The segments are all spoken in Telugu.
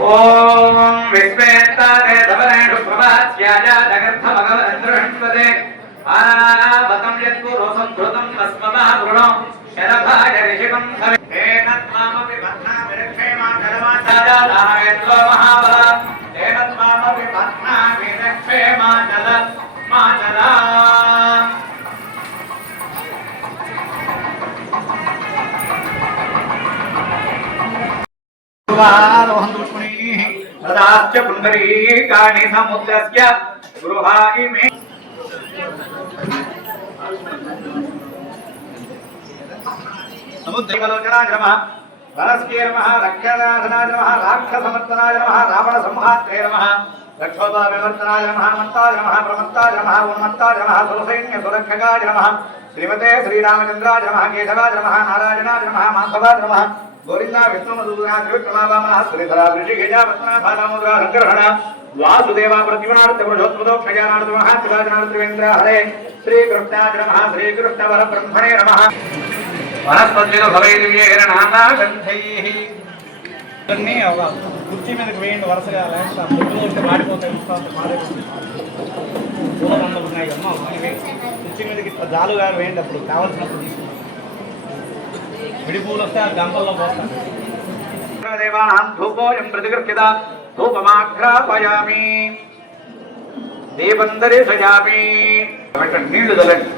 ओम विश्वेत्तारे धवनेषु प्रभास्याय जगर्थ भगवन्द्रहन्वदे आनावतं यत्तु रोसद्धृतं अस्ममहागुणो शरभाय ऋषिकं धवे तेनत्मामपि बध्नामि रक्षेमा जलमाचारायत्रो महाबला तेनत्मामपि बध्नामि रक्षेमा जलमाचला तदाश्च पुण्डरीकाणि समुद्रस्य गृहाणि मे समुद्रलोचनाय नमः वरस्ये नमः रक्षणाय नमः राक्षसमर्दनाय नमः रावणसंहात्रे नमः रक्षोपविवर्तनाय नमः मन्ताय नमः प्रमत्ताय नमः उन्मत्ताय नमः सुरसैन्यसुरक्षकाय नमः श्रीमते श्रीरामचन्द्राय नमः केशवाय नमः नारायणाय नमः माधवाय नमः गोविंदा विष्णु मधुसूदना त्रिविक्रमा वामनः श्रीधरा वृषिकेशा पद्मनाभा दामोदरा शंकरहर वासुदेवा प्रतिगुणार्थ पुरुषोत्तमोक्षयानार्थ महात्रिवाजनार्थ त्रिवेन्द्र हरे श्रीकृष्णाय नमः श्रीकृष्ण परब्रह्मणे नमः वनस्पतिलो भवे दिव्ये हिरणानागन्धैः అన్నీ కుర్చీ మీదకి వేయండి వరుసగా లేకపోతే ముగ్గులు వస్తే మాడిపోతాయి పూలదండలు ఉన్నాయి అమ్మా కుర్చీ మీదకి జాలుగా వేయండి అప్పుడు కావాల్సినప్పుడు తీసుకుంటాం విడిపూలు వస్తే ఆ గంపల్లో పోస్తాను దేవానాం ధూపోయం ప్రతిగృహ్యత ధూపమాఘ్రాపయామి దీపం దర్శయామి నీళ్లు తొలండి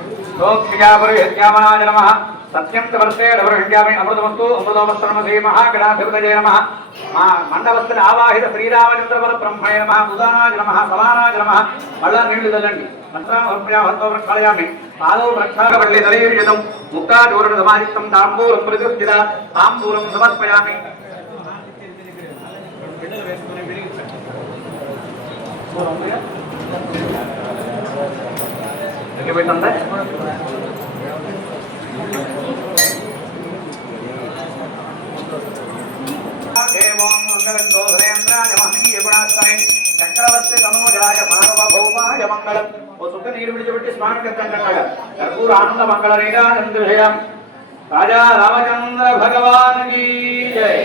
నమః सत्यं वर्षेणवर्ष्यामि अमृतमस्तु अमृतोमस्तनमसे महागणाधिपतये नमः मंडवस्थल आवाहित श्रीरामचंद्र ब्रह्मणे नमः उदानाय नमः समानाय नमः मल्ल नीళ్లు తల్లండి మంత్రామర్పయామి పాదో వృక్షావల్లి దళీర్యతం ముక్తాచూర్ణ సమాయుక్తం తాంబూలం ప్రతిగృహ్యత తాంబూలం సమర్పయామి చక్రవర్తి తనోజాయ సార్వభౌమాయ మంగళం ఓ సుఖ నీరు విడిచిపెట్టి స్నానం చేస్తాడు కర్పూర ఆనంద మంగళ నీరాజంద్రయం రాజా రామచంద్ర భగవాన్ కీ జై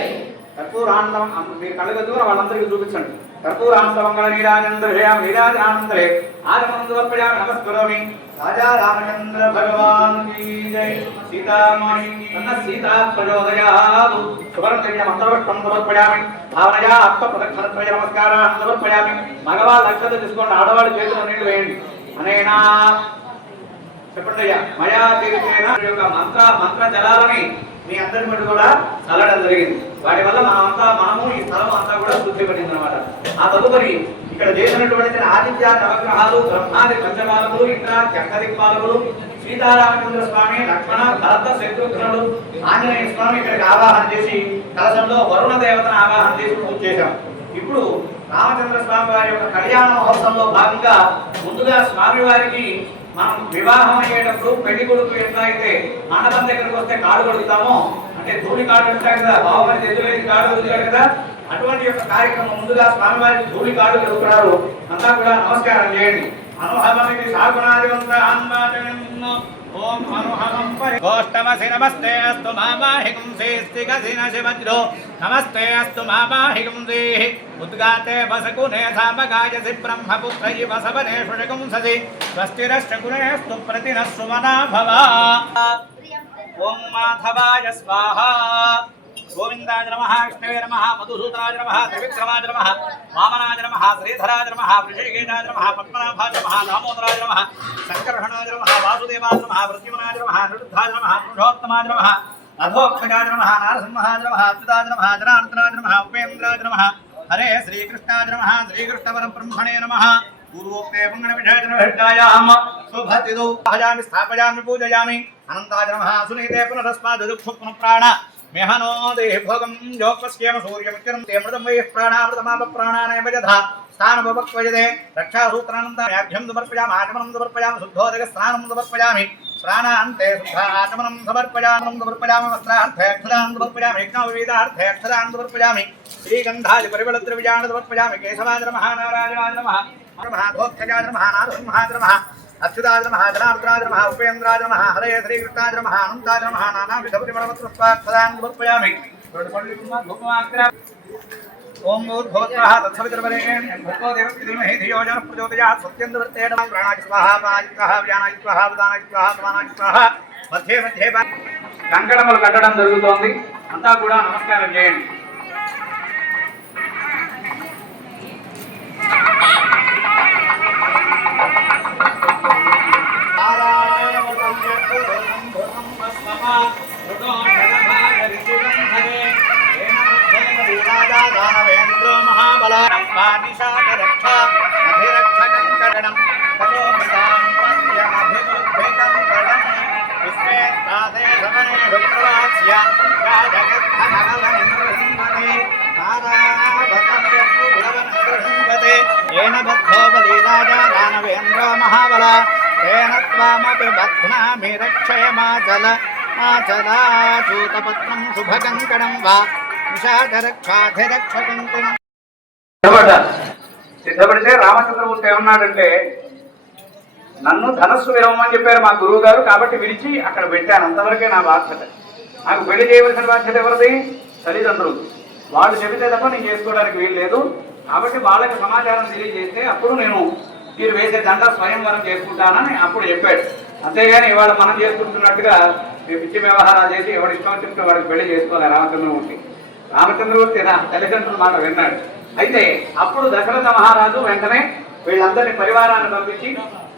కర్పూరానందం మీరు కళ్ళకు దూరం వాళ్ళందరికీ చూపించండి కర్పూరానంద మంగళ నీరాజంద్రయం నీరాజానందరే ఆగమందువర్పయామి నమస్కరోమి రాజా రామచంద్ర భగవాన్ కీ జై సీతామణి తన్న సీతా ప్రచోదయాతు శుభరంతర్య మంత్రవష్టం సమర్పయామి భావనయా ఆత్మ ప్రదక్షిణత్రయ నమస్కారాన్ని సమర్పయామి మగవాళ్ళు అక్షత తీసుకోండి ఆడవాళ్ళు చేతులు నీళ్లు వేయండి అనేనా చెప్పండి అయ్యా మయా తీరిపోయిన యొక్క మంత్ర జలాలని మీ అందరి మధ్య కూడా చల్లడం జరిగింది వాటి వల్ల మనము ఈ స్థలం అంతా కూడా శుద్ధిపడింది అనమాట ఆ తదుపరి ఇక్కడ చేసినటువంటి ఆదిత్య నవగ్రహాలు బ్రహ్మాది పంచపాలకులు ఇంకా చక్రదిక్పాలకులు సీతారామచంద్ర స్వామి లక్ష్మణ భరత శత్రుఘ్నుడు ఆంజనేయ స్వామి ఇక్కడికి ఆవాహన చేసి కలశంలో వరుణ దేవతను ఆవాహన చేసి పూజ చేశాం ఇప్పుడు రామచంద్ర స్వామి వారి యొక్క కళ్యాణ మహోత్సవంలో భాగంగా ముందుగా స్వామి వారికి మనం వివాహం అయ్యేటప్పుడు పెళ్లి కొడుకు ఎట్లా అయితే మండపం దగ్గరకు వస్తే కాడు కొడుకుతామో అంటే ధూళి కాడు ఉంటాయి కదా బావగారి ఎదురైన కాడు కొడుతాడు కదా అటువంటి యొక్క కార్యక్రమం ముందుగా స్వామివారికి ధూళి కాడు కొడుకున్నారు అంతా కూడా నమస్కారం చేయండి అనుభవానికి సాగుణాదివంత ఓం అనుహవం పరి గోష్టమసి నమస్తే అస్తు మామాహికం సేస్తిగసిన శివజ్రో నమస్తే అస్తు మామాహికం దేహి ఉద్గాతే వసకునే సామగాయసి బ్రహ్మపుత్రయి వసవనే షుషకంససి స్వస్తిరశ్చకునేస్తు ప్రతినస్సుమనా భవ ఓం మాధవాయ స్వాహా గోవిందాయ నమః విష్ణవే నమః మధుసూదనాయ నమః త్రివిక్రమాయ నమః వామనాయ నమః శ్రీధరాయ నమః వృషికేశాయ నమః పద్మనాభాయ నమః దామోదరాయ నమః సంకర్షణాయ నమః వాసుదేవాయ నమః ప్రద్యుమ్నాయ నమః నిరుద్ధాయ నమః పురుషోత్తమాయ నమః అధోక్షజాయ నమః నారసింహాయ నమః అచ్యుతాయ నమః జనార్దనాయ నమః ఉపేంద్రాయ నమః హరే శ్రీకృష్ణాయ నమః శ్రీకృష్ణపరబ్రహ్మణే నమః పూర్వోక్తే మంగళవిషయాయాం శుభతిదో భజామి స్థాపయామి పూజయామి అనంతాయ నమః సునీతే పునరస్మాదుక్షు పునఃప్రాణ मेहनो देहि भोगं योपस्येम सूर्यमित्रं ते मृदं वै प्राणामृतमाप प्राणानेव यथा स्थानमुपक्वयते रक्षासूत्रानन्ताभ्यं समर्पयामि आचमनं समर्पयामि शुद्धोदकस्नानं समर्पयामि स्नानान्ते शुद्धाचमनं समर्पयामि वस्त्रार्थे अक्षदानं समर्पयामि यज्ञोपवीतार्थे अक्षदानं समर्पयामि श्रीगन्धादि परिमलद्रव्याणि समर्पयामि केशवाय नमः नारायणाय नमः धोक्षजाय नमः नारसिंहाय नमः अच्युताय नमः जनार्दनाय नमः उपेन्द्राय नमः हरे श्रीकृष्णाय नमः अनन्ताय नमः नानाविधपरिमलवस्त्रस्वाक्षदान् समर्पयामि ओम भूर्भुवस्वः तत्सवितुर्वरेण्यं भर्गो देवस्य धीमहि धियो यः प्रचोदयात् सत्येन्द्रवृत्तेन प्राणाय स्वाहा पायित्वः व्यानाय स्वाहा उदानाय स्वाहा समानाय स्वाहा मध्ये मध्ये కంకణములు కట్టడం జరుగుతోంది అంతా కూడా నమస్కారం చేయండి दानवेन्द्रो महाबलां पादिशाकरक्षा अभिरक्षकङ्करणं तपोमृताम्पत्यमभिमुग्धिकङ्कणं विश्वेत्तादे समने रुद्रवास्य राजगद्धनगलनिन्दृहन्वते नारावतम्यपुरवनगृहन्वते येन बद्धो बलिराजा दानवेन्द्रो महाबला तेन त्वामपि बध्नामि रक्षय माचल माचलाचूतपत्रं शुभकङ्कणं वा సిద్ధపడితే రామచంద్రమూర్తి ఏమన్నాడంటే నన్ను ధనస్సు విరమని చెప్పారు మా గురువు గారు కాబట్టి విడిచి అక్కడ పెట్టాను అంతవరకే నా బాధ్యత నాకు పెళ్లి చేయవలసిన బాధ్యత ఎవరిది తల్లిదండ్రులు వాళ్ళు చెబితే తప్ప నేను చేసుకోవడానికి వీలు లేదు కాబట్టి వాళ్ళకి సమాచారం తెలియజేస్తే అప్పుడు నేను మీరు వేసే దండ స్వయంవరం చేసుకుంటానని అప్పుడు చెప్పాడు అంతేగాని ఇవాళ మనం చేసుకుంటున్నట్టుగా పిచ్చి వ్యవహారాలు చేసి ఎవరి ఇష్టం వచ్చినట్టు వాడికి పెళ్లి చేసుకోవాలి రామచంద్రమూర్తి తల్లిదండ్రుల మాట విన్నాడు అయితే అప్పుడు దశరథ మహారాజు వెంటనే వీళ్ళందరినీ పరివారాన్ని పంపించి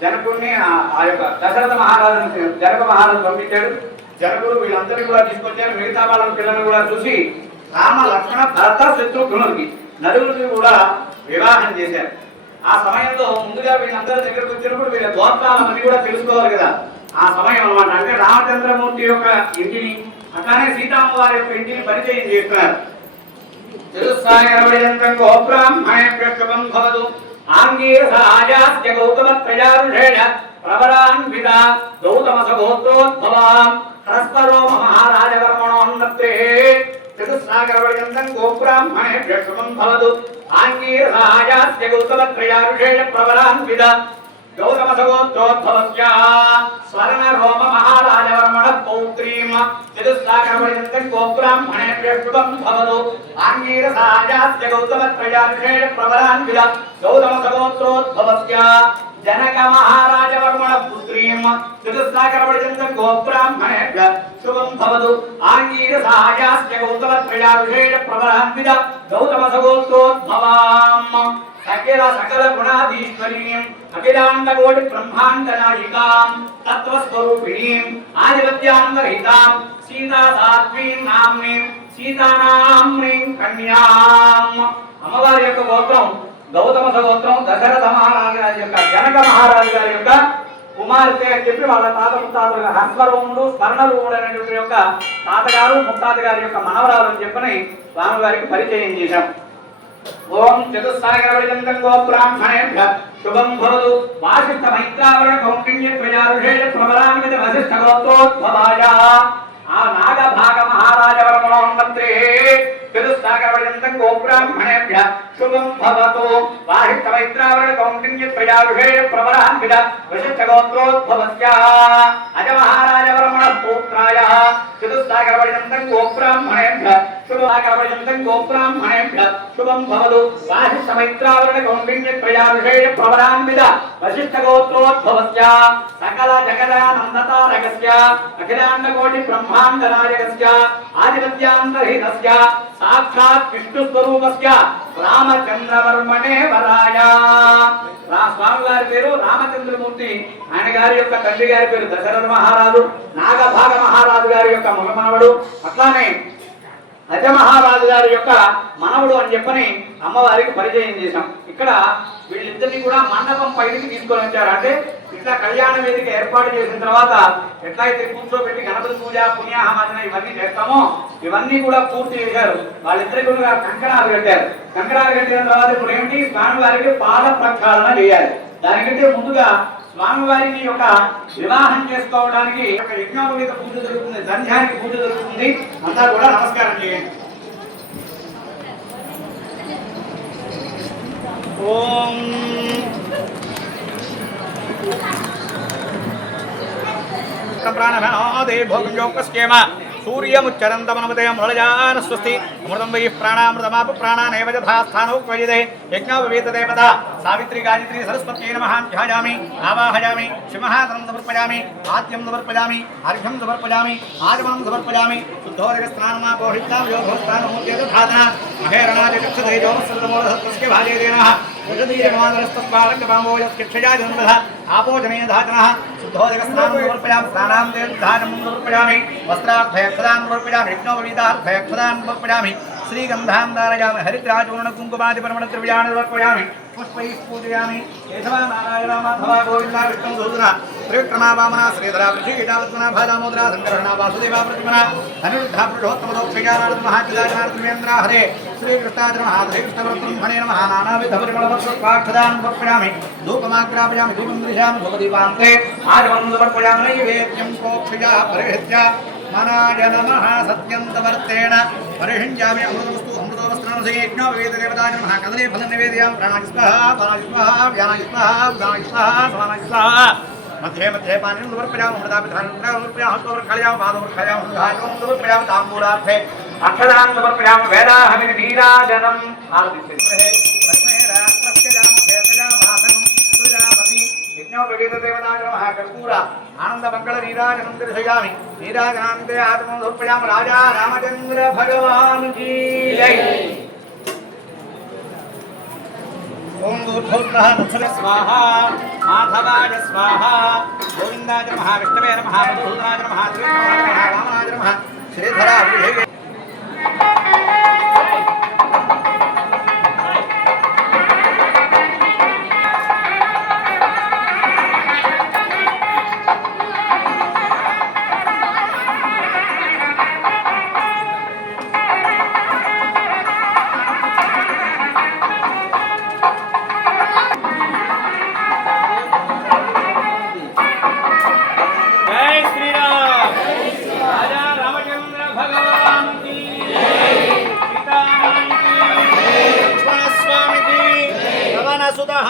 జనకుడిని ఆ యొక్క దశరథ మహారాజు జనక మహారాజు పంపించాడు జనకుడు వీళ్ళందరినీ కూడా తీసుకొచ్చారు మిగతా వాళ్ళ పిల్లలను కూడా చూసి రామ లక్ష్మణ భరత శత్రుఘ్నుడికి నలుగురికి కూడా వివాహం చేశారు ఆ సమయంలో ముందుగా వీళ్ళందరి దగ్గరకు వచ్చినప్పుడు వీళ్ళ గోత్రాలన్నీ కూడా తెలుసుకోవాలి కదా ఆ సమయం అన్నమాట అంటే రామచంద్రమూర్తి యొక్క ఇంటిని అట్లానే సీతమ్మ వారి యొక్క ఇంటిని పరిచయం చేస్తున్నారు తిరుసాయరవయంతం గోబ్రాహ్మణేభ్యశుభం భవతు ఆంగీరసాయాస్య గౌతమత్రయారుషేణ ప్రవరాన్విత గౌతమస గోత్రోద్భవాం హరస్పరోమ మహారాజవర్మణోన్నత్రే తిరుసాగరవయంతం గోబ్రాహ్మణేభ్యశుభం భవతు ఆంగీరసాయాస్య గౌతమత్రయారుషేణ ప్రవరాన్విత గౌతమసగోత్రోద్భవస్య స్వర్ణ రోమ మహారాజవర్మణ పౌత్రీం చతుస్సాగరపర్యంతం గోబ్రాహ్మణేభ్యః శుభం భవతు ఆంగీరసాయాస్య గౌతమత్రయారుషేణ ప్రవరాన్విత గౌతమసగోత్రోద్భవస్య జనక మహారాజవర్మణ పుత్రీం చతుస్సాగరపర్యంతం గోబ్రాహ్మణేభ్యః శుభం భవతు ఆంగీరసాయాస్య గౌతమత్రయారుషేణ ప్రవరాన్విత గౌతమసగోత్రోద్భవాం అఖిల సకల గుణాధీశ్వరీం అఖిలాండకోటి బ్రహ్మాండ నాయికాం తత్వస్వరూపిణీం ఆదివత్యాంగరహితాం సీతా సాత్వీం నామ్నీం సీతానామ్నీం కన్యాం అమ్మవారి యొక్క గోత్రం గౌతమ గోత్రం దశరథ మహారాజు గారి యొక్క జనక మహారాజు గారి యొక్క కుమార్తె అని చెప్పి వాళ్ళ తాత ముత్తాతలు హస్వరూముడు స్వర్ణరూముడు అనేటువంటి యొక్క తాతగారు ముత్తాత గారి యొక్క మనవరాలు అని చెప్పని స్వామివారికి పరిచయం చేశాం ఓం చతుస్సాగరపర్యంతం గోబ్రాహ్మణేభ్యః శుభం భవతు వాసిష్ఠ మైత్రావరణ కౌండిన్య ప్రజారుషేణ ప్రబలాన్విత వసిష్ఠ గోత్రోద్భవాయ ఆ నాగభాగ మహారాజవర్మణోన్మంత్రే చతుస్సాగరపర్యంతం గోబ్రాహ్మణేభ్యః శుభం భవతు వాసిష్ఠ మైత్రావరణ కౌండిన్య प्रजाविषे प्रवरान्वित वशिष्ठगोत्रोद्भवस्य अजमहाराजवर्मणः पुत्रायः चतुस्सागरपर्यन्तं गोब्राह्मणेभ्यः शुभसागरपर्यन्तं गोब्राह्मणेभ्यः शुभं भवतु वासिष्ठमैत्रावरणकौण्डिन्यप्रजाविषे प्रवरान्वित वशिष्ठगोत्रोद्भवस्य सकल जगदानन्दतारकस्य अखिलाण्डकोटिब्रह्माण्डनायकस्य आदिविद्यान्तरहितस्य साक्षात् विष्णुस्वरूपस्य రామచంద్రవర్మణే వరాయ. స్వామి గారి పేరు రామచంద్రమూర్తి. ఆయన గారి యొక్క తండ్రి గారి పేరు దశరథ మహారాజు, నాగభాగ మహారాజు గారి యొక్క మనవడు, అట్లానే అజమహారాజు గారి యొక్క మనవుడు అని చెప్పని అమ్మవారికి పరిచయం చేశాం. ఇక్కడ వీళ్ళిద్దరిని కూడా మండపం పైకి తీసుకొని వచ్చారు. అంటే ఇట్లా కళ్యాణ వేదిక ఏర్పాటు చేసిన తర్వాత ఎట్లయితే కూర్చోబెట్టి గణపతి పూజ పుణ్యాహమన ఇవన్నీ చేస్తామో ఇవన్నీ కూడా పూర్తి చేశారు. వాళ్ళిద్దరికి కూడా కంకణాలు కట్టారు. కంకణాలు కట్టిన తర్వాత ఇప్పుడు ఏమిటి, స్వామివారికి పాద ప్రక్షాళన చేయాలి. దానికంటే ముందుగా స్వామివారిని యొక్క వివాహం చేసుకోవడానికి ఒక యజ్ఞోపవీత పూజ జరుగుతుంది, సంధ్యానికి పూజ జరుగుతుంది. అంతా కూడా నమస్కారం చేయండి. ఓం ప్రాణభనాదే భోగంయోపస్కేమ सूर्यमुच्चरन्तमनमते मृळजान स्वस्ति अमृतं वै प्राणामृतमाप प्राणानेव यथास्थानोपयते यज्ञोपवीतदेवता सावित्री गायत्री सरस्वत्यै नमः ध्यायामि आवाहयामि शिवमहासनं समर्पयामि आद्यं समर्पयामि अर्घ्यं समर्पयामि आजमं समर्पयामि शुद्धोदकस्नानमापोहितां योगोस्तानमुद्यतधातना महेरणादिचक्षुधैजोमस्सर्वमूलधत्तस्य भाजेदेनः वृषदीयमानरस्तस्मारङ्गपाम्बोजस्किक्षयाजन्मधः आपोजनेयधातनः शुद्धोदकस्नानं समर्पयामि स्नानां देवधानं समर्पयामि वस्त्रार्थयक्षदां समर्पयामि यज्ञोपवीतार्थयक्षदां समर्पयामि श्रीगन्धां धारयामि हरिद्राचूर्णकुङ्कुमादिपरमणद्रव्याणि समर्पयामि पुष्पैः पूजयामि केशवा नारायण माधव गोविन्दा विष्णु सूदना त्रिविक्रमा वामना श्रीधरा वृषिकेटावत्मना भादामोदरा संकर्षणा वासुदेवा प्रतिमना अनिरुद्धा पुरुषोत्तमदोक्षयानाथ महाचिदाजनार्दमेन्द्रा हरे श्रीकृष्णार्जुन महाधरे कृष्णवरत्रं मणे नमः नानाविधपरिमलवत्सत्वाक्षदां समर्पयामि धूपमाग्रापयामि धूपं दृशामि धूपदीपान्ते आजमं समर्पयामि नैवेद्यं कोक्षया परिहृत्य मनाय नमः सत्यन्तवर्तेन परिहिञ्जामि अमृतवस्तु अमृतवस्त्राणसे यज्ञोपवीतदेवताय नमः कदली फलं निवेदयामि प्राणाय स्वाहा प्राणाय स्वाहा व्यानाय स्वाहा उदानाय स्वाहा समानाय स्वाहा मध्ये मध्ये पानीं समर्पयामि अमृताभिधानं समर्पयामि हस्तोर्खलयामि पादोर्खलयामि सुधायं समर्पयामि ताम्बूलार्थे अक्षदां समर्पयामि वेदाहमिति नीराजनम् आरतिस्ते तस्मै राष्ट्रस्य जामभेदजाभासनं सुजामति यज्ञोपवीतदेवताय नमः कर्पूर आनंदमंगल नीराजनं दर्शयामि नीराजनान्ते आत्मं समर्पयामि राजा रामचंद्र भगवान की जय। ओम दूर्भोत्तः नत्सरे स्वाहा माधवाय स्वाहा गोविन्दाय नमः विष्णवे नमः मधुसूदनाय नमः त्रिविक्रमाय नमः वामनाय नमः श्रीधरा अभिषेके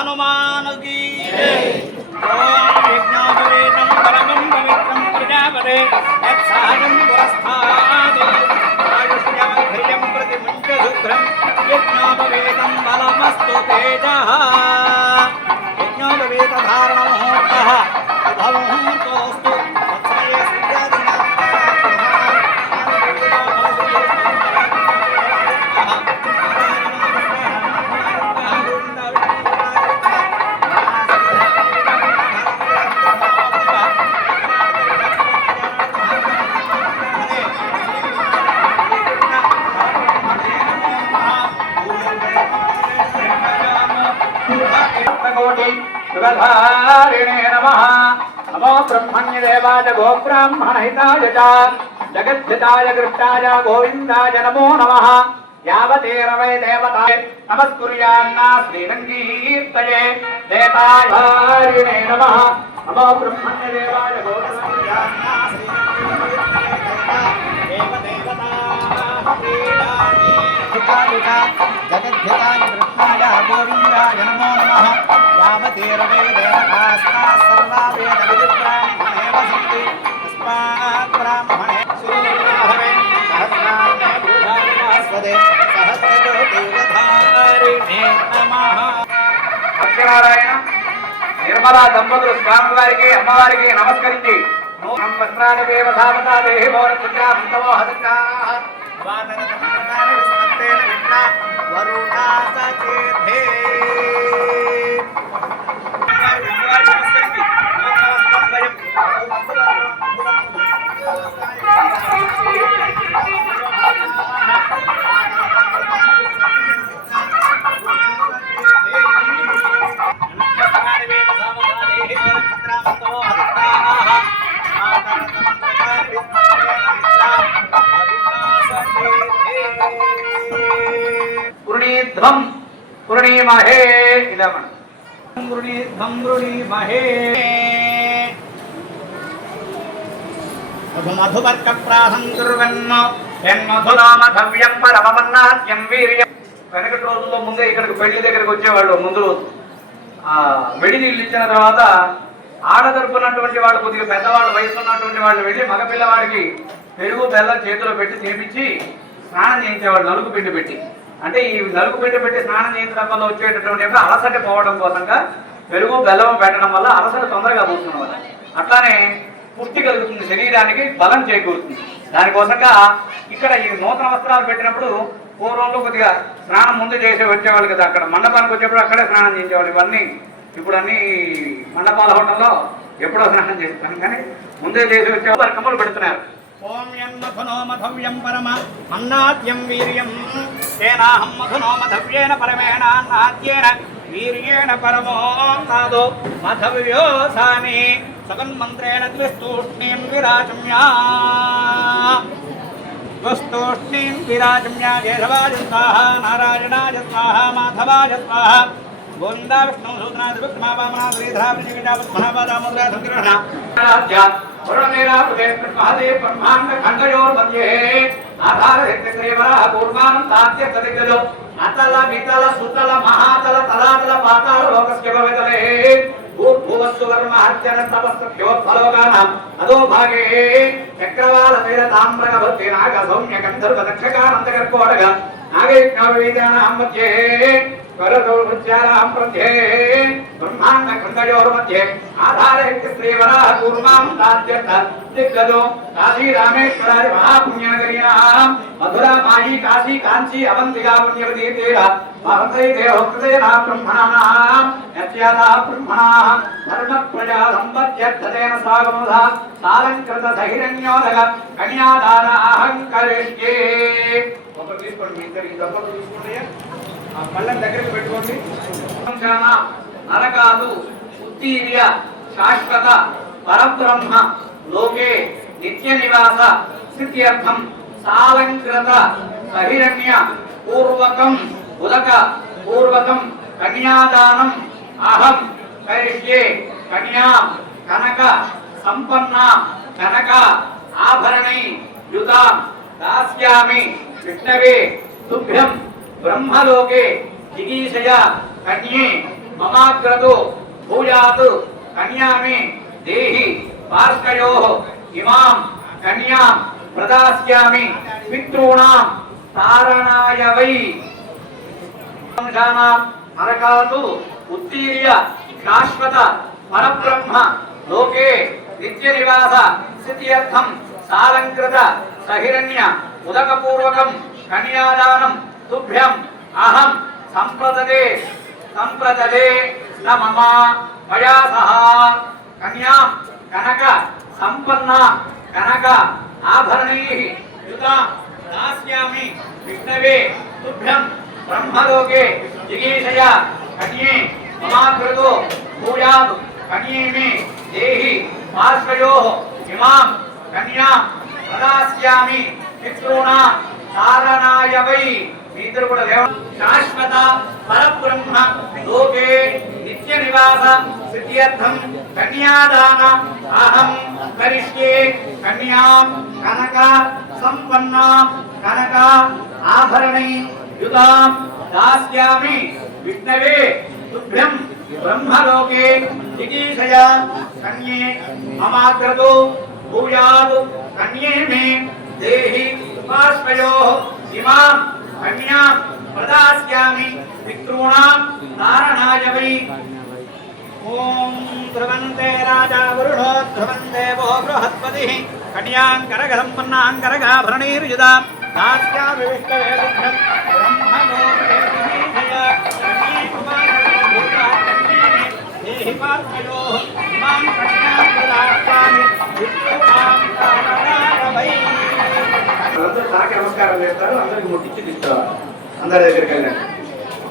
हनुमान की ओम यज्ञोपवीतं परमं पवित्रं प्रजापते यत्साहजं पुरस्तात् आयुष्यमघ्रियं प्रतिमुञ्चशुभ्रं यज्ञोपवीतं बलमस्तु तेजः यज्ञोपवीतधारणमुहूर्तः शुभमुहूर्तोऽस्तु तत्समये सूर्यादिना सुगधारिणे नमः नमो ब्रह्मण्यदेवाय गोब्राह्मणहिताय च जगद्धिताय कृष्णाय गोविन्दाय नमो नमः यावतेरवै देवताय नमस्कुर्यान्ना श्रीरङ्गीर्तये देतायारिणे नमः नमो ब्रह्मण्यदेवाय गोब्राह्मणहिताय जगद्धिताय कृष्णाय गोविन्दाय नमो नमः भावतीर्वेदेकास्ता सर्वा वेदविद्ब्राह्मणे वसन्ति तस्मात् ब्राह्मणे सूर्याहवे सहस्राण्य भूषास्वदे सहस्रज्योतिर्वधारिणे नमः। సత్యనారాయణ నిర్మలా దంపతులు స్వామి వారికి అమ్మవారికి నమస్కరించి నూనం వస్త్రాన్ని దేవధావతా దేహి భవనపుత్రో హతకాః వాదనతమకాని విస్మత్తేన విఘ్న వరుణాసకేధే నమస్కరించి పురుణీధ్వం పురుణీమహే ఇలా మనం పురుణీధ్వం పురుణీమహే మధుమర్క ప్రాహం కుర్వన్న యన్మధునామధవ్యం పరమమన్నాద్యం వీర్యం. వెనకటి రోజుల్లో ముందే ఇక్కడికి పెళ్లి దగ్గరికి వచ్చేవాళ్ళు. ముందు వెడి నీళ్ళు ఇచ్చిన తర్వాత ఆడదరుపున్నటువంటి వాళ్ళు కొద్దిగా పెద్దవాళ్ళు వయసు ఉన్నటువంటి వాళ్ళు వెళ్ళి మగపిల్లవాడికి పెరుగు బెల్లం చేతిలో పెట్టి తినిపించి స్నానం చేయించేవాడు నలుగు పిండి పెట్టి. అంటే ఈ నలుగు పిండి పెట్టి స్నానం చేయించడం వల్ల వచ్చేటటువంటి అలసట పోవడం కోసంగా పెరుగు బెల్లం పెట్టడం వల్ల అలసట తొందరగా పోతుంది వల్ల అట్లానే పుష్టి కలుగుతుంది, శరీరానికి బలం చేకూరుతుంది. దానికోసంగా ఇక్కడ ఈ నూతన వస్త్రాలు పెట్టినప్పుడు పూర్వంలో కొద్దిగా స్నానం ముందు చేసి వచ్చేవాళ్ళు కదా. అక్కడ మండపానికి వచ్చేప్పుడు అక్కడే స్నానం చేసేవాళ్ళు. ఇవన్నీ ఇప్పుడు అన్ని మండపాల హోటల్లో ఎప్పుడో స్నానం చేస్తాను కానీ ముందే చేసి వచ్చే వర్గములు పెడుతున్నారు. ఓం యన్మధునో మధవ్యం పరమ అన్నాద్యం వీర్యం తేనాహం మధునో మధవ్యేన పరమేణ అన్నాద్యేన వీర్యేణ పరమో నాదో మధవ్యోసాని సగన్మంత్రేణ ద్విస్తూష్ణీం విరాజమ్యా ద్విస్తూష్ణీం విరాజమ్యా కేశవాయ స్వాహ నారాయణాయ స్వాహ మాధవాయ స్వాహ గోవిందా విష్ణు సూత్రాది విక్రమా వామనా శ్రీధరా విజయజాపద్మనాభాదామోదరా సంగ్రహణ వరుణమేరాపుదే మహాదేవ బ్రహ్మాండ ఖండయోర్ మధ్యే ఆధారహిత్రేవర పూర్వానందాద్య సదిగజో అతల వితల సుతల మహాతల తలాతల పాతాళ లోకస్య భవితలే భూర్భువస్సు వర్మహత్యన తపస్సభ్యోత్ఫలోగానాం అదో భాగే చక్రవాల వీర తామ్రగ భక్తి నాగ సౌమ్య గంధర్వ దక్షకానందగర్కోడగ నాగైజ్ఞావేదానాం మధ్యే వరదోచారాం ప్రధ్యే బ్రహ్మాండ ఖండయోర్ మధ్యే ఆధారహిత్య శ్రీవరాహ కూర్మాం దాద్యర్థ దిగ్గజో కాశీ రామేశ్వరాది మహాపుణ్యనగరీనాం మధురా మాయీ కాశీ కాంచీ అవంతిగా పుణ్యవతీ తీర మహంతై దేవహృదయనా బ్రహ్మణానాం యత్యాదా బ్రహ్మణాః ధర్మ ప్రజా సంపద్యర్థతేన సాగమోధ సాలంకృత సహిరణ్యోదక కన్యాదాన అహంకరిష్యే. ఒకరు తీసుకోండి, మీ ఇద్దరు ఈ దంపతులు తీసుకోండి. ఆ పళ్ళని దగ్గరికి పెట్టుకోండి. నరకాలు ఉత్తీర్య శాశ్వత పరబ్రహ్మ లోకే నిత్య నివాస స్థిత్యర్థం సాలంకృత సహిరణ్య పూర్వకం ఉదక పూర్వకం కన్యాదానం అహం కరిష్యే. కన్యాం కనక సంపన్న కనక ఆభరణై యుతాం దాస్యామి విష్ణవే తుభ్యం బ్రహ్మలోకే జిగీషయ కన్యే మమాగ్రతో భూయాత్ కన్యామే దేహి పార్కయోః ఇమాం కన్యాం ప్రదాస్యామి పితॄణాం తారణాయ వై. నరకాలు ఉత్తీర్య శాశ్వత పరబ్రహ్మ లోకే నిత్య నివాస స్థిత్యర్థం సాలంకృత సహిరణ్య ఉదకపూర్వకం కన్యాదానం తుభ్యం అహం సంప్రదదే న మమ మయా సహ. కన్యాం కనక సంపన్న కనక ఆభరణైః యుతాం దాస్యామి విష్ణవే తుభ్యం బ్రహ్మలోకే జిగీషయ కన్యే మమాకృతో భూయాత్ కన్యే మే దేహి పార్శ్వయోః ఇమాం కన్యాం ప్రదాస్యామి పితॄణాం తారణాయ వై. మీ ఇద్దరు కూడా శాశ్వత పరబ్రహ్మ లోకే నిత్య నివాస స్థిత్యర్థం కన్యాదాన అహం కరిష్యే. కన్యాం కనక సంపన్న కనక ఆభరణై యుతాం దాస్యామి విష్ణవే తుభ్యం ब्रह्मलोके जिगीषया कन्ये ममाग्रतो भूयात् कन्ये मे देहि उपाश्रयोः इमां कन्यां प्रदास्यामि पितॄणां धारणाय वै। ओम ध्रुवन्ते राजा वरुणो ध्रुवन्ते वो बृहस्पतिः कन्यां करगसम्पन्नां करगाभरणैर्युधां दास्यामि विष्णवे दुग्धं ब्रह्मलोके जिगीषया कन्ये ममाग्रतो भूयात् कन्ये मे देहि उपाश्रयोः इमां कन्यां प्रदास्यामि पितॄणां धारणाय वै। అందరూ తాకి నమస్కారం చేస్తారు, అందరికి ముట్టించి తీస్తారు. అందరి దగ్గరికి వెళ్ళండి,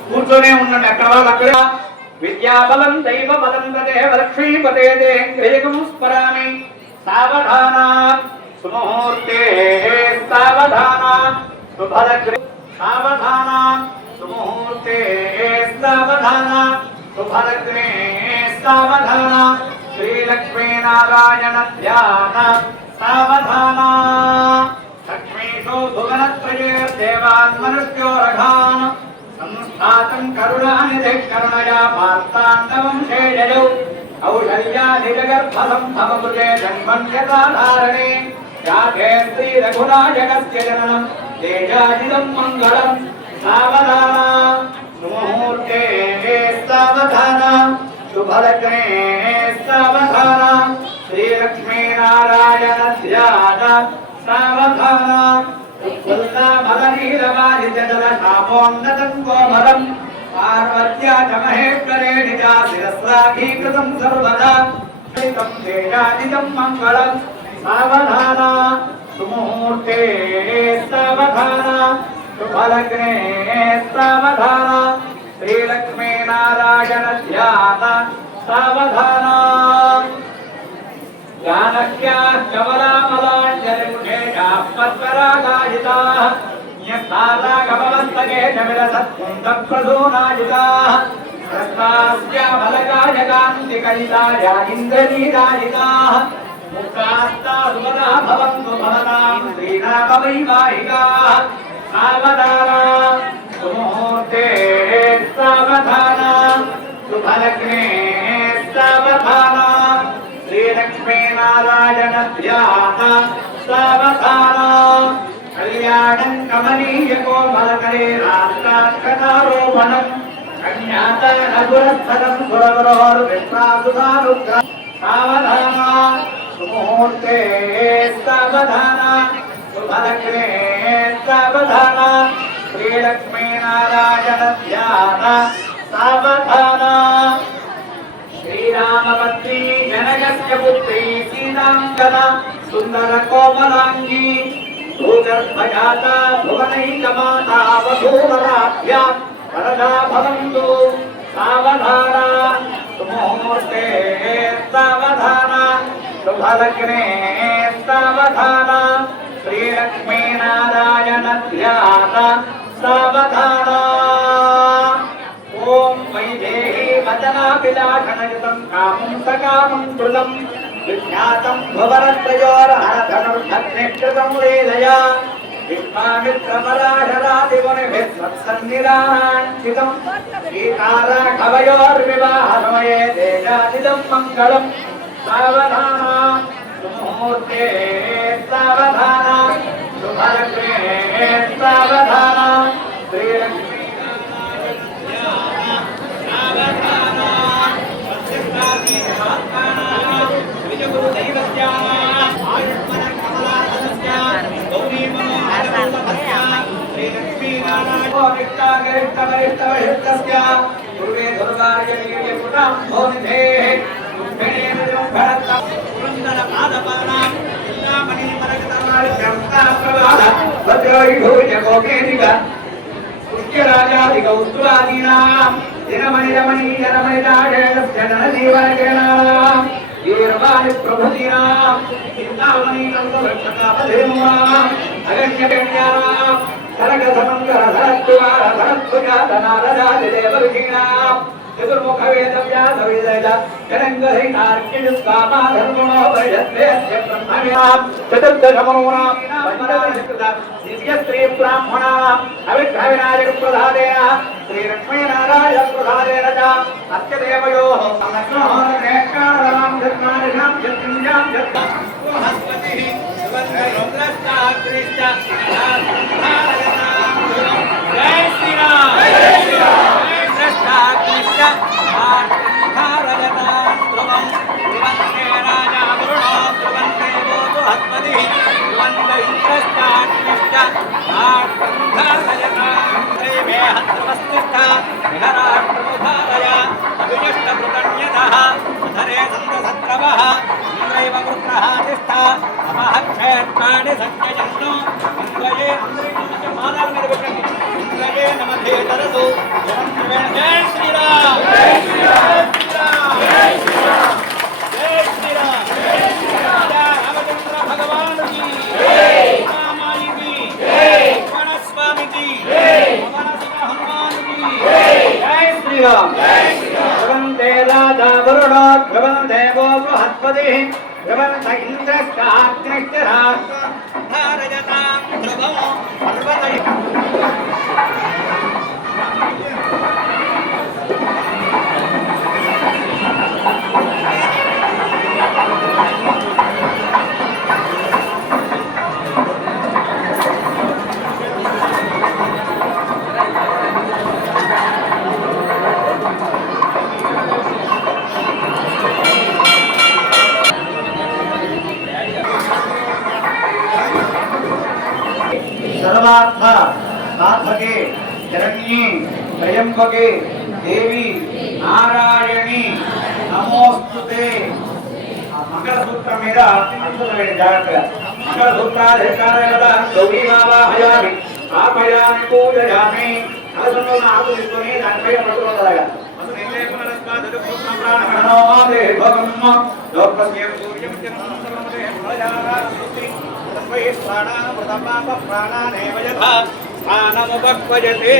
కూర్చొనే ఉండండి. అక్కడ వాళ్ళు అక్కడ విద్యాబలం దైవ బలం తదేవ లక్ష్మీపతే దేహం స్మరామి. సావధాన సుముహూర్తే సావధాన శుభలగ్రే సావధాన సుముహూర్తే సావధాన శుభలగ్రే సావధాన శ్రీలక్ష్మీనారాయణ ధ్యాన సావధాన. లక్ష్మీషో భువనత్రయే దేవాన్ మనుష్యో రఘాన్ సంస్థాతం కరుణానిధి కరుణయా మార్తాండవంశే జయౌ ఔషధ్యాధిజగర్భసంభవకృతే జన్మన్యతాధారణే యాతే శ్రీ రఘునాయకస్య జననం తేజాజిదం మంగళం. సావధాన సుముహూర్తే సావధాన శుభలగ్నే సావధాన శ్రీలక్ష్మీనారాయణ ధ్యాన సావధాన. ఉత్ఫుల్లమలనీలవారిజలశాపోన్నతం పార్వత్యా చ మహేశ్వరే నిజా శిరస్రాఘీకృతం సర్వదా తేజానిజం మంగళం. సావధాన సుముహూర్తే సావధాన శుభలగ్నే సావధాన శ్రీలక్ష్మీనారాయణ ధ్యాన సావధాన. जानक्याः कमलामलाञ्जलिमुखेजाः पद्मरागायिताः न्यस्तारागमवस्तके च विलसत्कुन्दप्रसूनायिताः हस्तास्यामलकायकान्तिकलिताया इन्द्रनीरायिताः मुक्तास्ता सुमना भवन्तु भवतां श्रीनामवैवाहिकाः. सावधान सुमुहूर्ते सावधान शुभलग्ने सावधान శ్రీలక్ష్మీనారాయణ ధ్యాన సావధాన. కళ్యాణం కమనీయ కోమలకరే రాష్ట్రాక్షతారోపణం కన్యాతనపురస్థలం సురవరోర్విప్రాసుధానుగ్ర. సావధాన సుముహూర్తే సావధాన శుభలగ్నే సావధాన శ్రీలక్ష్మీనారాయణ ధ్యాన సావధాన. శ్రీరామపత్ని జనకస్య పుత్రీ సీతాంగన సుందర కోమలాంగీ భూగర్భజాత భువనైకమాతా వధూవరాభ్యా వరదా భవంతు. సావధాన సుముహూర్తే సావధాన శుభలగ్నే సావధాన శ్రీలక్ష్మీనారాయణ ధ్యాన సావధాన. ఓం వైదేహీ వచనాభిలాషణయుతం కామం సకామం కృతం విజ్ఞాతం భువనత్రయోరహరధనుర్ధగ్నిక్షతం లీలయా విశ్వామిత్రపరాశరాదిమునిభిः సత్సన్నిధానాంచితం సీతారాఘవయోర్వివాహసమయే తేజాజిదం మంగళం. సావధాన సుముహూర్తే సావధాన శుభలగ్నే సావధాన శ్రీలక్ష్మీ రాజాదిగౌస్తురాదీనాం దినమణిరమణీయరమణితాశేషనజీవనకిరణానాం వీరవాణి ప్రభుదీనాం చింతామణి నందవక్షతాపధేనునాం అగణ్యగణ్యానాం సరగసమంగర సరత్తువార సరత్తుజాతనారజాదిదేవ విధీనాం चतुर्मुख वेद व्यास वेद जनंगहितार्किस्कामा धर्मो वैजते ब्रह्मविनाम चतुर्दशमनोनाम दिव्य स्त्री ब्राह्मणा अविग्रहविनायक प्रसादेन श्री लक्ष्मी नारायण प्रसादेन च अस्य देवयोः नेकाराम धर्मानिधाम जत्रिंजाम जत्ता हस्पतिः सुवन्द्ररुद्रश्चाग्निश्च जय श्री राम जय श्री राम रुद्रश्चाग्निश्च भारयतां ध्रुवं ध्रुवन्ते राजा वरुणो ध्रुवन्ते गोतु हस्पतिः ध्रुवन्त इन्द्रश्चाग्निश्च भारयतां दैवे हस्त्रमस्तिष्ठ विहराष्ट्रमुधारय अभिनिष्टकृतन्यतः अधरे सन्द्रसत्रवः इन्द्रैव वृत्रः तिष्ठ अपहक्षेत्पाणि सत्यजन्नो इन्द्रये अन्द्रिकुञ्च मानव निर्विशति इन्द्रये नमते तरसु जय श्री राम जय श्री राम जय श्री राम जय श्री राम जय श्री राम रामचंद्र भगवान की जय रामाई की जय लक्ष्मण स्वामी की जय पवन सुत हनुमान की जय जय श्री राम जय श्री राम भगवन्ते राजा वरुणो भगवन्ते वो बृहस्पतिः भगवन्त इन्द्रश्चाग्निश्च भारयतां ध्रुवं पर्वतैः सर्वार्थ साधके शरण्ये त्र्यंबके देवी नारायणी नमोस्तुते मंगलसूत्र మీద అద్భుతమైన జాగ్రత్త మంగళసూత్రాధికారగల గౌరీ మావాహయామి ఆపయామి పూజయామి కలసంలో ఆకు తీసుకొని దానిపై పట్టుకోగలగా అసలు నిన్నే పునరస్వాదుడు ప్రాణమనో మాదే భగమ్మ లోకస్య సూర్యం జనమంతరమదే ప్రజారాస్తుతి తస్మై ప్రాణామృతపాప ప్రాణానేవ యథా ప్రాణముపక్వయతే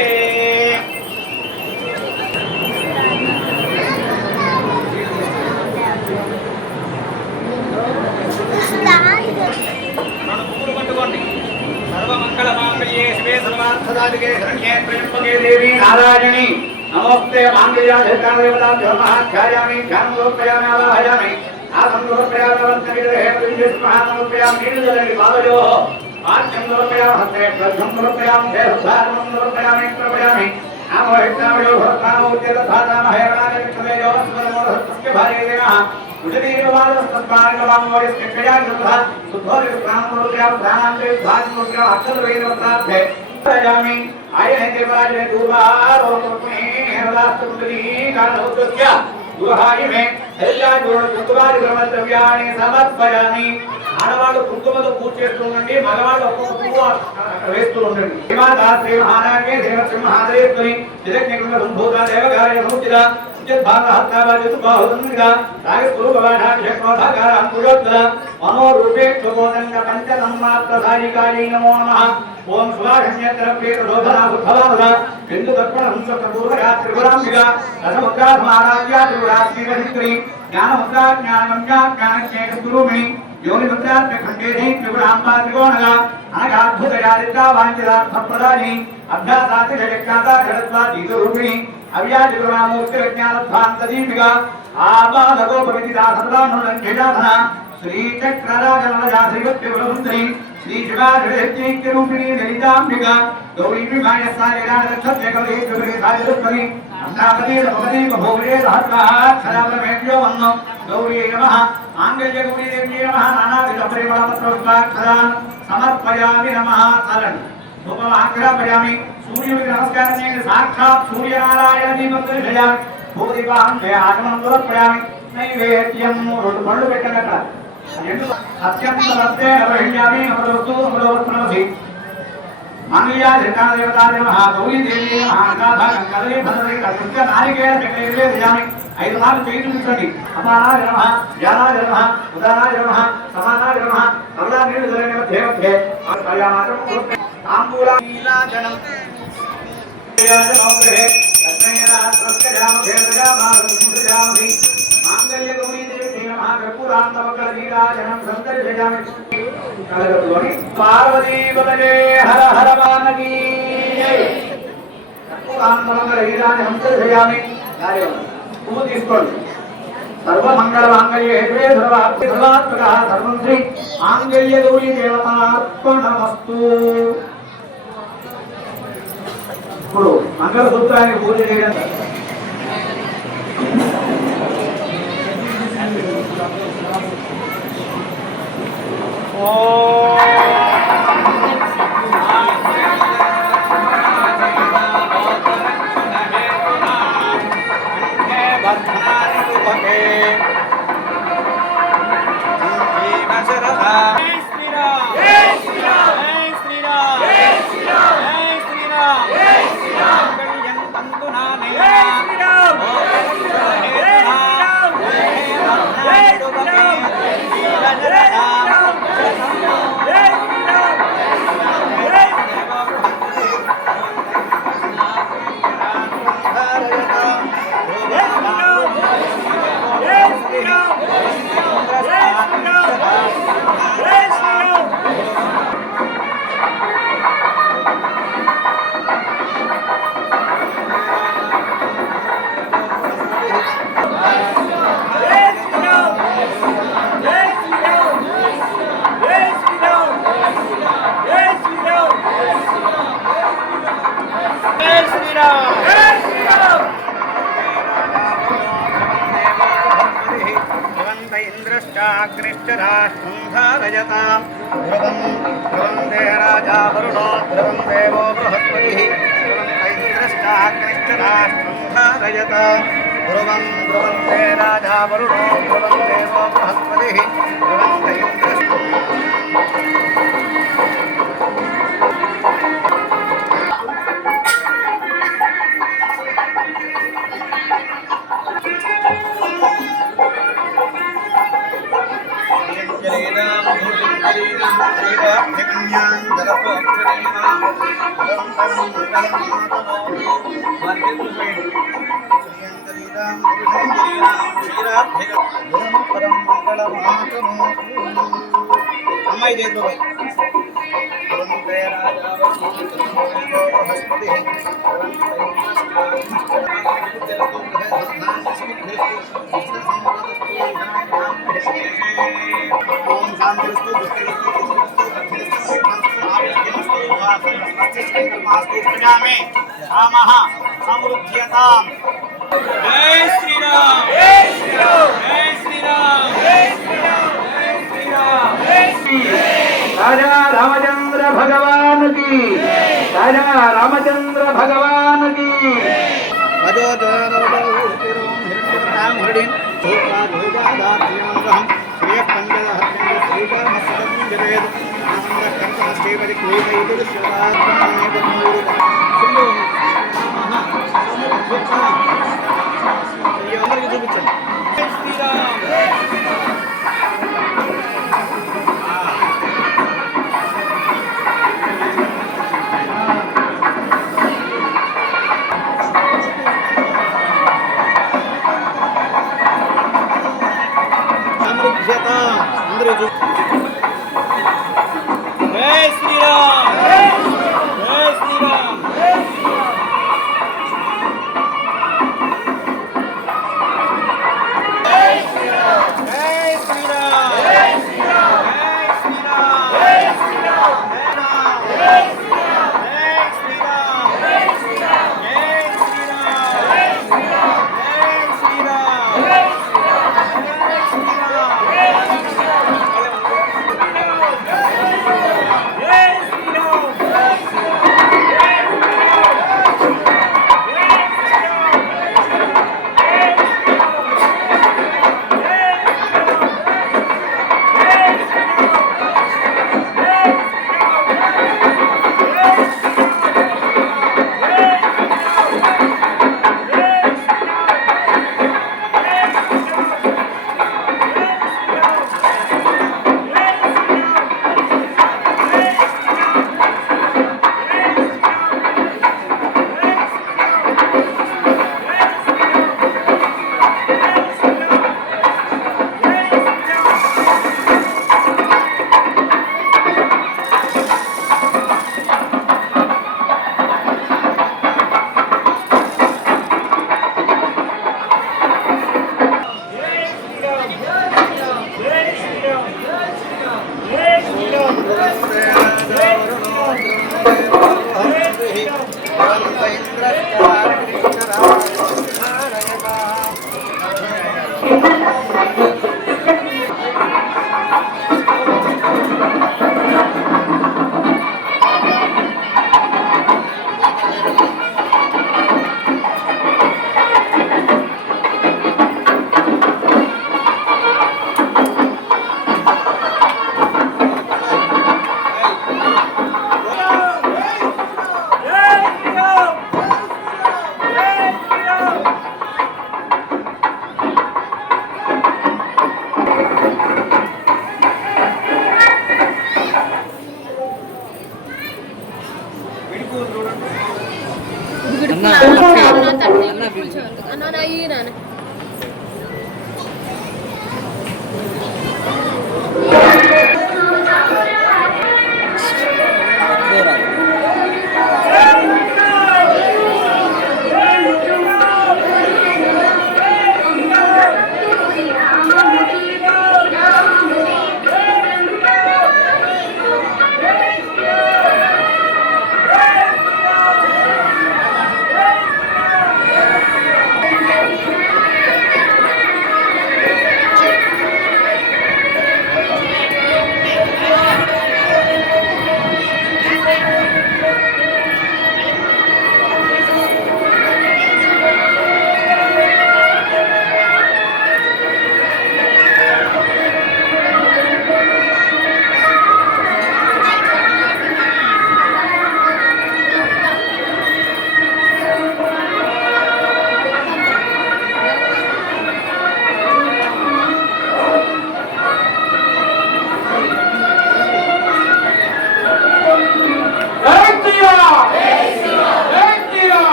सर्वमंगलमांगल्ये शिवे सर्वार्थसाधिके शरण्ये त्र्यंबके देवी नारायणी नमोस्ते मांगल्याधिष्ठानदेवतां धर्महाध्यायामि ध्यानं समर्पयामि आवाहयामि आसनं समर्पयामि वन्दनविग्रहे प्रविष्टमहानमर्पयामि नीलजले पादयोः आर्घ्यं समर्पयामि हस्ते प्रध्वं समर्पयामि देहधारणं समर्पयामि प्रपयामि नामो हितामयो भरतामो उच्यतथातामहेरणाय विष्णुमेयो स्मरणोरहस्य भार्येणः ఆడవాళ్ళు కుంకుమతో పూజ చేస్తూ ఉండండి మగవాళ్ళు ఒక్కొక్క పువ్వు వేస్తూ ఉండండి శ్రీ మహారాజే దేవసింహాదేశ్వరి జగజ్ఞ సంభూత దేవగాయ సముచిత मनोरूपे पंचतन्मात्रधारिकायै नमो नमः ओं सुभाषण्यत्रप्रेतशोधनाबुद्धवामदा बिन्दुदर्पणहंसपूर्वया रसमुद्रात्माराज्या त्रिपुराश्रीवहित्री ज्ञानमुद्रा ज्ञानमञ्जा ज्ञानज्ञेयस्वरूपिणी योनिमुद्रात्मखण्डेधि त्रिपुराम्बा त्रिकोणगा अनघाद्भुतयादित्या वाञ्छितार्थप्रदायिनी अभ्यासातिशयज्ञाता जगद्वा जीतरूपिणी अव्याजगुणामूर्ति विज्ञानध्वान्तदीपिका आबालगोपविदिदासदानुलङ्घिताधना श्रीचक्रराजनलजा श्रीवत्यवसुन्दरी श्रीशिवाधिरूपिणी ललिताम्बिका गौरीविमायस्तारिराजक्षत्यकलेश्वरी अन्नापति भोगे सहस्राक्षराभ्यो वन्नो गौरी नमः माङ्गल्यगौरीदेव्यै नमः नानाविधपरिमलपत्रपुष्पाक्षरान् समर्पयामि नमः चरणि धूपमाग्रहपयामि सूर्युడికి నమస్కారం చేయండి సాక్షాత్ సూర్యనారాయణ దీపంతరిషయ భూదీపాం ఆగమనం సమర్పయామి నైవేద్యం రెండు పళ్ళు పెట్టండి అక్కడ అత్యంతమస్తే నవహిణ్యామి నమదోస్తు నమదోస్తు మంగళ్యాధికారదేవతాయ నమః గౌరీదేవి నమః గంగాధర భద్రై కృత్య నారికేయ చక్రైర్వే ధ్యామి 5 మార్లు చేయి చూపించండి అపానాయ నమః జ్ఞానాయ నమః ఉదానాయ నమః సమానాయ నమః సర్వదా నీరు జలనే మధ్య మధ్య తాంబూల నీలాజనం పార్వతీపదే హర హర వానకి పువ్వు తీసుకోండి. సర్వమంగళ మాంగళ్యే సర్వాత్మక సర్వం శ్రీ మాంగళ్య గౌరీ దేవతార్పణమస్తు. ఇప్పుడు మంగళసూత్రానికి పూజ చేయడం ఇంద్రశ్చాగ్నిశ్చరాష్ట్రం ధారయతాం ధ్రువం ధ్రువందే రాజా వరుణో ధ్రువం దేవో బృహస్పతిః ఇంద్రశ్చాగ్నిశ్చరాష్ట్రం ధారయతాం ధ్రువం ధ్రువందే రాజా వరుణో ధ్రువం దేవో బృహస్పతిః ధ్రువం అమ్మాయి చేతులు సమృద్ధ్యతాం. జై శ్రీరామ్ జై శ్రీరామ్ జై శ్రీరామ్ జై శ్రీరామ్ జై శ్రీరామ్ జై శ్రీరామ్. రాజా రామచంద్ర భగవాన్ కి రాజా రామచంద్ర భగవాన్ కి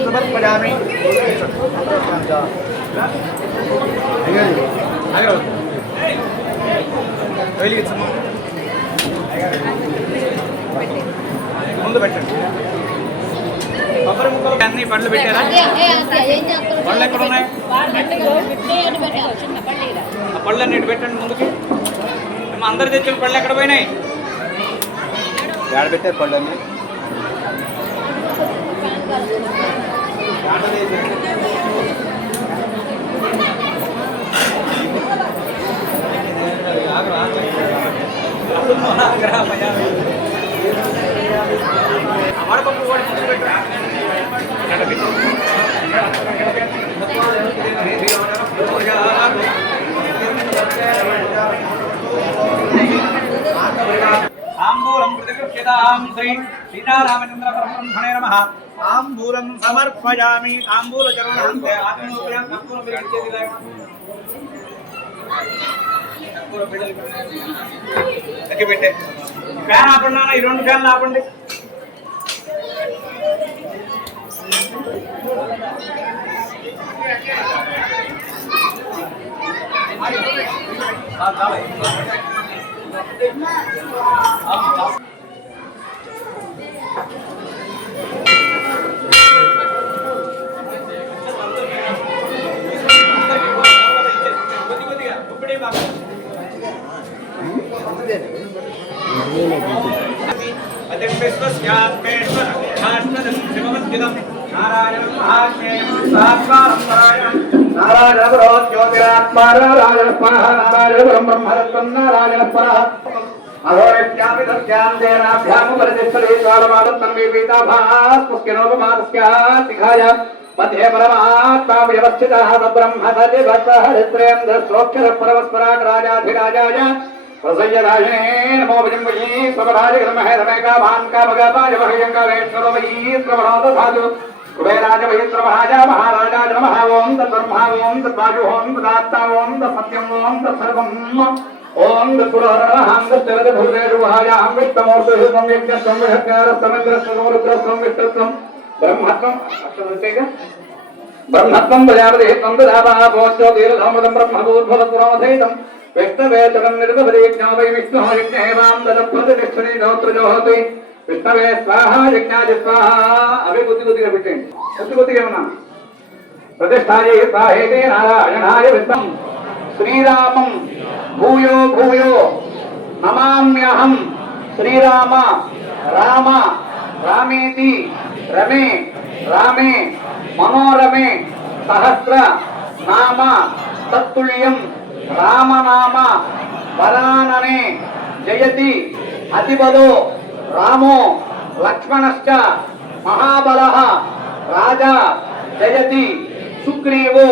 సమర్పయామి. ముందు పెట్టండి. కొబ్బరి ముక్కలు అన్ని పండ్లు పెట్టారా? పళ్ళు ఎక్కడ ఉన్నాయి? ఆ పళ్ళు అన్నిటి పెట్టండి ముందుకి. అందరు తెచ్చిన పళ్ళు ఎక్కడ పోయినాయి? ఏడ పెట్టారు పళ్ళు అన్ని? వడపప్పు కూడా తాంబూలం ప్రతిగృహ్యతాం శ్రీ సీతారామచంద్ర పరబ్రహ్మణే నమః. తాంబూలం సమర్పయామి. తాంబూల చరణాంతే ఆత్మోపయం కర్పూరం వెలిగించేది పెట్టే ఫ్యాన్ ఆపండి. ఈ 2 ఫ్యాన్లు ఆపండి. మధ్య పరమాత్మా వ్యవస్థిత బ్రహ్మ సరిత్రేంద్ర శ్రోక్షర పరమస్పరాజాధిరాజాయ ప్రసయ్యరాజనే నమో విజంబయీ స్వరాజగర్మహే రమేకామాన్ కామగాపాయ మహయంకారేశ్వరమయీ శ్రవణోద సాధు కుబేరాజ వహిత్రమహాజ మహారాజాజ నమః. ఓం తద్బ్రహ్మ ఓం తద్వాయు ఓం తదాత్తా ఓం తత్సత్యం ఓం తత్సర్వం ఓం తత్పురహరహం తద్జగద్భుజేషుహాయాం విష్ణమూర్తిం యజ్ఞస్వం విహకారస్తమింద్రస్వం రుద్రస్వం విష్ణుస్వం బ్రహ్మత్వం అక్షరస్యగా బ్రహ్మత్వం ప్రజాపతిత్వం దదాభోజ్యోతిర్ధమృతం బ్రహ్మభూర్భవత్వమధైతం విష్ణవేచనం నిర్వహరి జ్ఞావై విష్ణు యజ్ఞేవాం దదప్రతిష్ఠని ధోత్రజోహతి విష్ణవే స్వాహ యజ్ఞాది స్వాహ. అవి కొద్దిగా పెట్టండి. కొద్దిగా ఉన్నా ప్రతిష్టాయే స్వాహేతే నారాయణాయ విష్ణం శ్రీరామం భూయో భూయో నమామ్యహం. శ్రీరామ రామ రామేతి రమే రామే మనోరమే సహస్ర నామ తత్తుల్యం రామనామ వరాననే జయతి అతిబలో రామో లక్ష్మణశ్చ మహాబలః రాజా జయతి సుగ్రీవో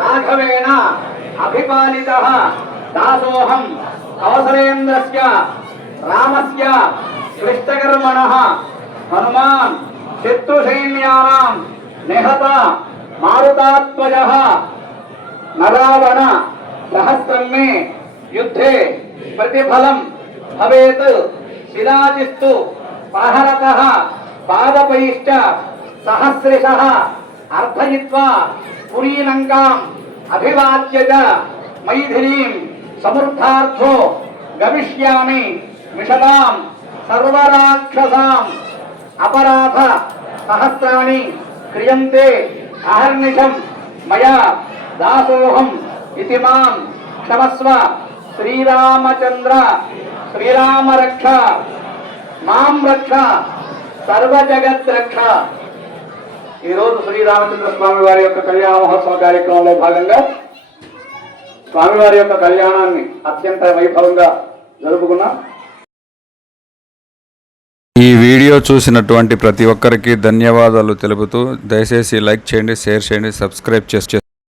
రాఘవేణ అభిపాలితః దాసోహం అవసరేంద్రస్య రామస్య క్లిష్టకర్మణః హనుమాన్ శత్రుసైన్యానాం నిహత మారుతాత్మజః నరావణ సహస్రం మే యుద్ధే ప్రతిఫలం భవేత్ శిలాజిస్తు ప్రహరతః పాదపైశ్చ సహస్రశః అర్థయిత్వా పురీలంకాం అభివాద్య మైథిలీం సమృద్ధార్థో గమిష్యామి మిషతాం సర్వరాక్షసాం. అపరాధ సహస్రాణి క్రియంతే అహర్నిశం మయా దాసోహం ఇతి మాం క్షమస్వ. శ్రీరామచంద్ర శ్రీరామ రక్ష మాం రక్ష సర్వజగత్ రక్ష. ఈరోజు శ్రీరామచంద్ర స్వామి వారి యొక్క కళ్యాణ మహోత్సవ కార్యక్రమంలో భాగంగా స్వామివారి యొక్క కళ్యాణాన్ని అత్యంత వైభవంగా జరుపుకున్నాం. ఈ వీడియో చూసినటువంటి ప్రతి ఒక్కరికి ధన్యవాదాలు తెలుపుతూ దయచేసి లైక్ చేయండి, షేర్ చేయండి, సబ్స్క్రైబ్ చేసి